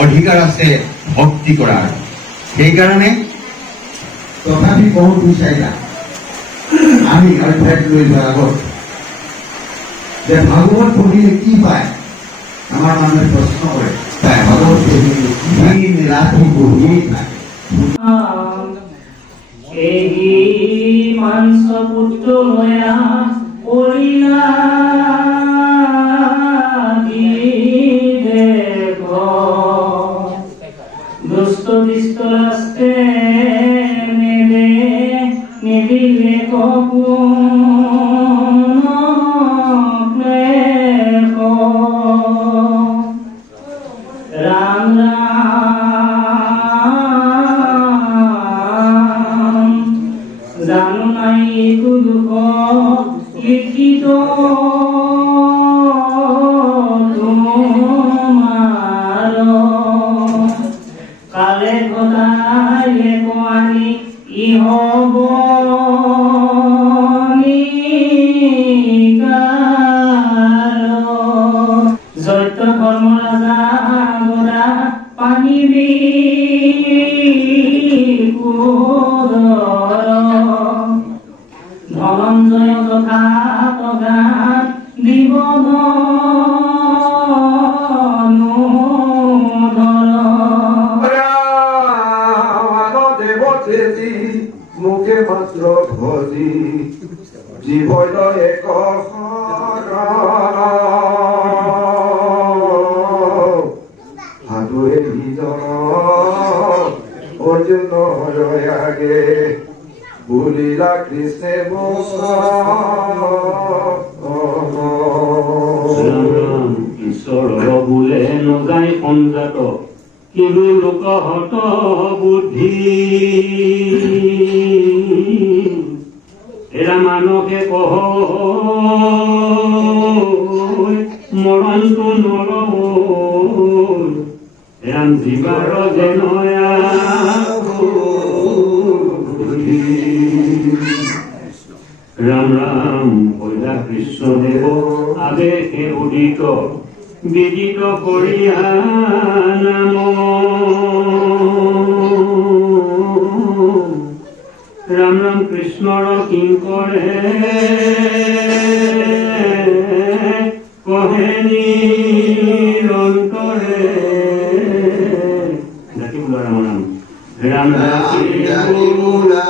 অধিকাৰ আছে ভক্তি কৰাৰ সেইকাৰণে তথাপি বহুত বিচাৰিলা আমি অধ্যায় লৈ যোৱাৰ আগত যে ভাগৱত পঢ়িলে কি পায় আমাৰ মানুহে প্ৰশ্ন কৰে তাই ভাগৱত পঢ়িলে দিন ৰাতি বহিয়ে থাকে এই মাংস পুত্ৰ ময়া কৰিলা মুখে মাত্র ভজি জীবন এক হাতুয়ে নিজন অর্জুন রয়াগে বুলিলা কৃষ্ণে ঈশ্বর বুলে নগাই সঞ্জাত কিনু লোকহত বুদ্ধি এরা মানকে কহ মরন্তু নর এরাম জীবার জেনয়া রাম রাম কইলা কৃষ্ণদেব আবেশে উদিত বিদিত করিয়া নাম রাম রাম কৃষ্ণর কিঙ্করে কহে নিরন্তরে ডাকি বোলা রাম রাম রাম ডাকি বোলা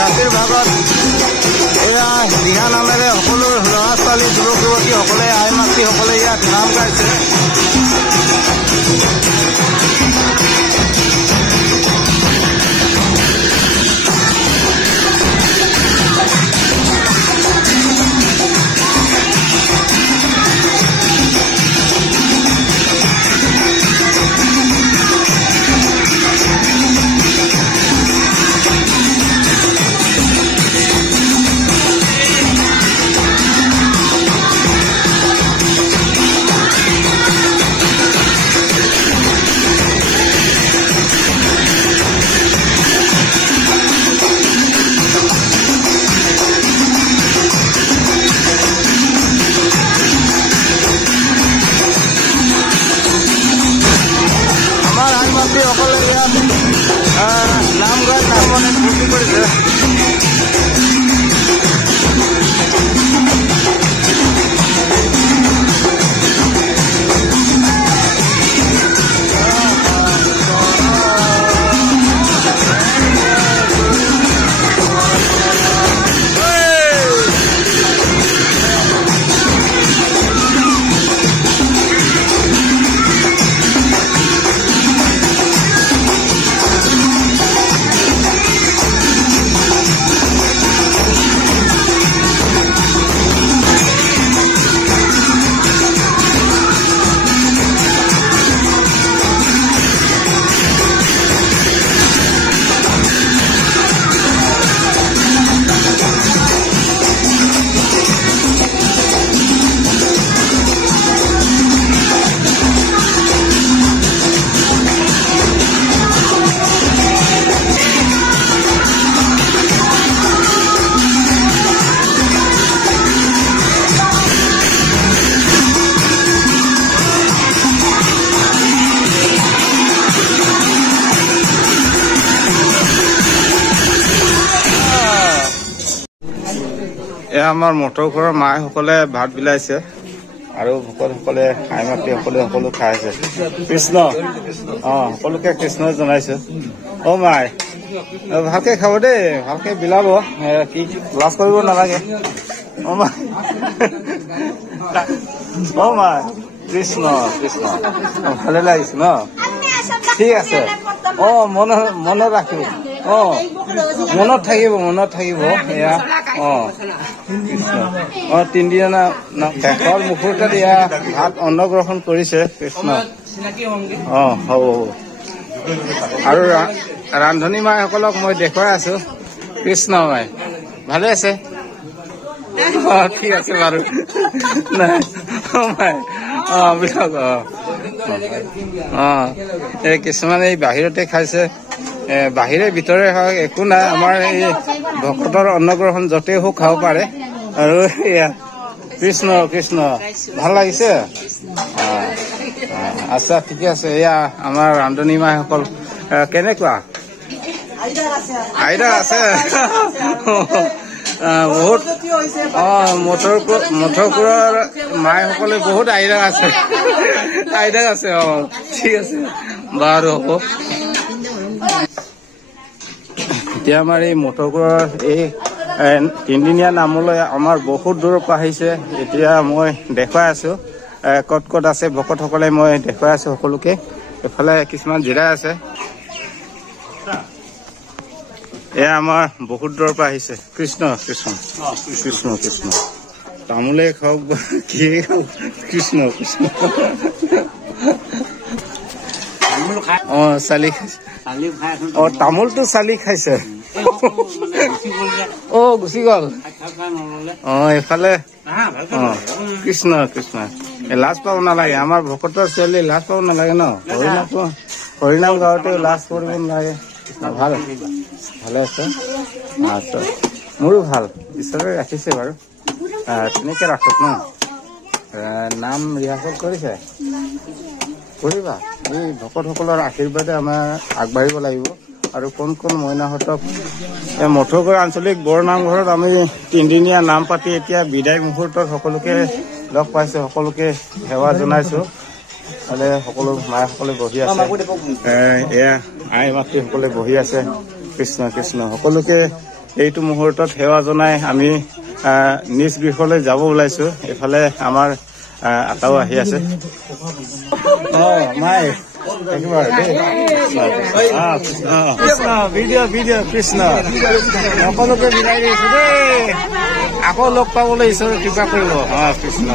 ৰাতিৰ ভাগত এয়া দিহা নামেৰে সকলো ল'ৰা ছোৱালী যুৱক যুৱতীসকলে আই মাতৃসকলে ইয়াত নাম গাইছে। নাম গাই নামনে ফূৰ্তি কৰিছে। এয়া আমাৰ মটৰ ঘৰৰ মাসকলে ভাত বিলাইছে আৰু ভকতসকলে আই মাতৃসকলে সকলো খাই আছে। কৃষ্ণ সকলোকে কৃষ্ণ জনাইছে। অ' মাই ভালকে খাব দেই, ভালকে বিলাব, কি লাজ কৰিব নালাগে। অ' মাই অ' মাই কৃষ্ণ কৃষ্ণ ভালে লাগিছে ন? ঠিক আছে। মনত ৰাখিব। মনত থাকিব এয়া। কৃষ্ণ 3 দিন শেষৰ মুহূৰ্তত এয়া ভাত অন্নগ্ৰহণ কৰিছে কৃষ্ণ। হ'ব। আৰু ৰান্ধনী মাসকলক মই দেখুৱাই আছো। কৃষ্ণ মাই ভালে আছে? ঠিক আছে বাৰু। নাই বিলাক এই কিছুমানে এই বাহিৰতে খাইছে, বাহিৰে ভিতৰে হওক একো নাই। আমাৰ এই ভকতৰ অন্নগ্ৰহণ য'তেই হওক খাব পাৰে। আৰু এয়া কৃষ্ণ কৃষ্ণ ভাল লাগিছে। আচ্ছা ঠিকে আছে। এয়া আমাৰ ৰান্ধনী মাসকল কেনেকুৱা? আইতা আছে বহুত। মথুৰপুৰৰ মাইসকলে বহুত আইতা আছে। ঠিক আছে বাৰু হ'ব। এতিয়া আমাৰ এই মথুৰপুৰৰ এই 3দিনীয়া নামলৈ আমাৰ বহুত দূৰৰ পৰা আহিছে। এতিয়া মই দেখুৱাই আছো ক'ত ক'ত আছে ভকতসকলে, মই দেখুৱাই আছো সকলোকে। এফালে কিছুমান জিৰাই আছে। এয়া আমাৰ বহুত দূৰৰ পৰা আহিছে। কৃষ্ণ কৃষ্ণ কৃষ্ণ কৃষ্ণ তামোলে খাওক কি খাওক, কৃষ্ণ কৃষ্ণ। চালি খাইছে। তামোলটো চালি খাইছে। গুচি গল। এইফালে কৃষ্ণ কৃষ্ণ লাজ পাব নালাগে। আমাৰ ভকতৰ ছোৱালী লাজ পাব নালাগে ন? হৰিনাম গাঁৱতে লাজ কৰিব নালাগে। ভাল ভালে আছে? আচ্ছা মোৰো ভাল, ঈশ্বৰে ৰাখিছে বাৰু। তেনেকে ৰাখক ন? নাম ৰিহাৰ্চেল কৰিছে? কৰিবা। এই ভকতসকলৰ আশীৰ্বাদে আমাৰ আগবাঢ়িব লাগিব। আৰু কোন কোন মইনাহঁতক মথুৰপুৰ আঞ্চলিক বৰনামঘৰত আমি 3দিনীয়া নাম পাতি এতিয়া বিদায় মুহূৰ্তত সকলোকে লগ পাইছো, সকলোকে সেৱা জনাইছো। সকলো মাইসকলে বহি আছে, এয়া আই মাতৃসকলে বহি আছে। কৃষ্ণ কৃষ্ণ সকলোকে এইটো মুহূৰ্তত সেৱা জনাই আমি নিজ গৃহলৈ যাব ওলাইছো। এইফালে আমাৰ আটাও আহি আছে। মাই ভিডিঅ' কৃষ্ণ সকলোকে বিদায় দিছো দেই। আকৌ লগ পাবলৈ ঈশ্বৰে কৃপা কৰিব। কৃষ্ণ